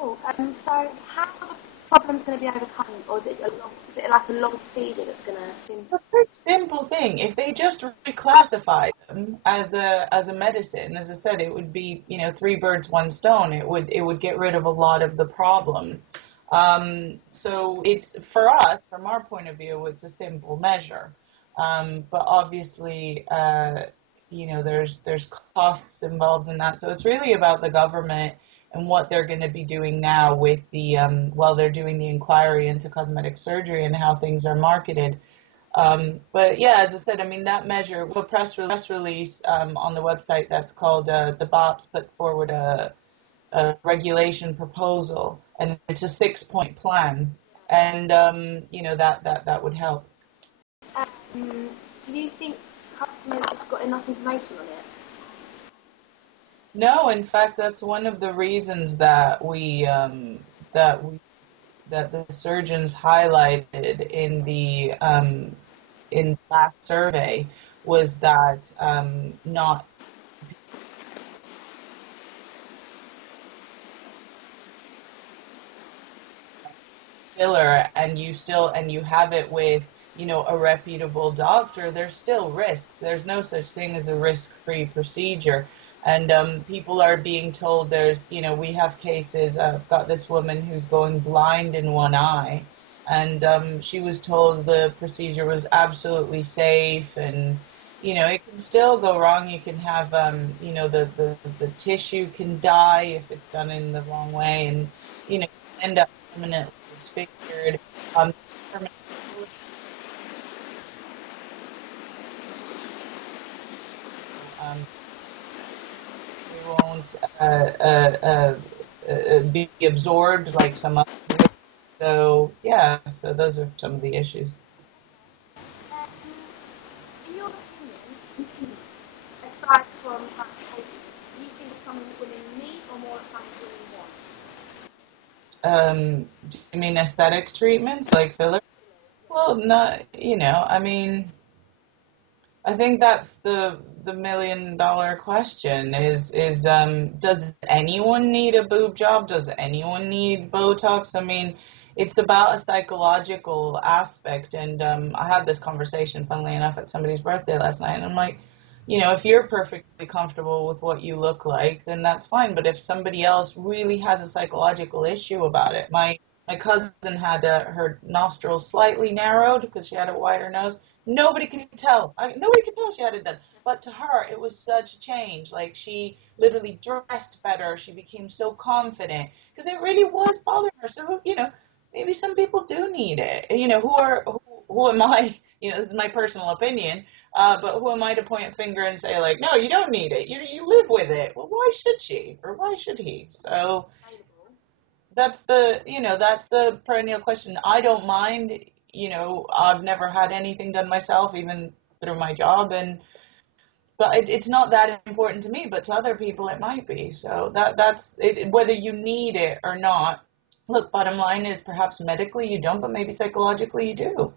Cool. So how are the problems going to be overcome, or is it like a long procedure that's going to? It's a pretty simple thing. If they just reclassify them as a medicine, as I said, it would be, three birds, one stone. It would get rid of a lot of the problems. So it's for us, from our point of view, it's a simple measure. But obviously, there's costs involved in that. So it's really about the government and what they're going to be doing now with the while they're doing the inquiry into cosmetic surgery and how things are marketed. But yeah, as I said, I mean, that measure, a press release on the website that's called the BOPS put forward a regulation proposal, and it's a 6-point plan, and that would help. Do you think customers have got enough information on it? No, in fact, that's one of the reasons that the surgeons highlighted in last survey was that not filler, and you have it with a reputable doctor, there's still risks. There's no such thing as a risk-free procedure, and people are being told we have cases. I've got this woman who's going blind in one eye, and she was told the procedure was absolutely safe, and it can still go wrong. You can have the tissue can die if it's done in the wrong way, and end up permanently disfigured. Um, um, they won't be absorbed like some others. So yeah, so those are some of the issues. In your opinion, aside from transportation, do you think some women need or more some women want? Do you mean aesthetic treatments like fillers? Well, not, I mean, I think that's the $1 million question is does anyone need a boob job? Does anyone need Botox? I mean, it's about a psychological aspect, and I had this conversation, funnily enough, at somebody's birthday last night, and I'm like, if you're perfectly comfortable with what you look like, then that's fine. But if somebody else really has a psychological issue about it, my cousin had her nostrils slightly narrowed because she had a wider nose. Nobody could tell. Nobody could tell she had it done. But to her, it was such a change. Like, she literally dressed better. She became so confident because it really was bothering her. So, maybe some people do need it. Who am I? This is my personal opinion. But who am I to point a finger and say, like, no, you don't need it. You live with it. Well, why should she or why should he? So that's the perennial question. I don't mind. I've never had anything done myself, even through my job, but it's not that important to me. But to other people, it might be. So that's it. Whether you need it or not. Look, bottom line is perhaps medically you don't, but maybe psychologically you do.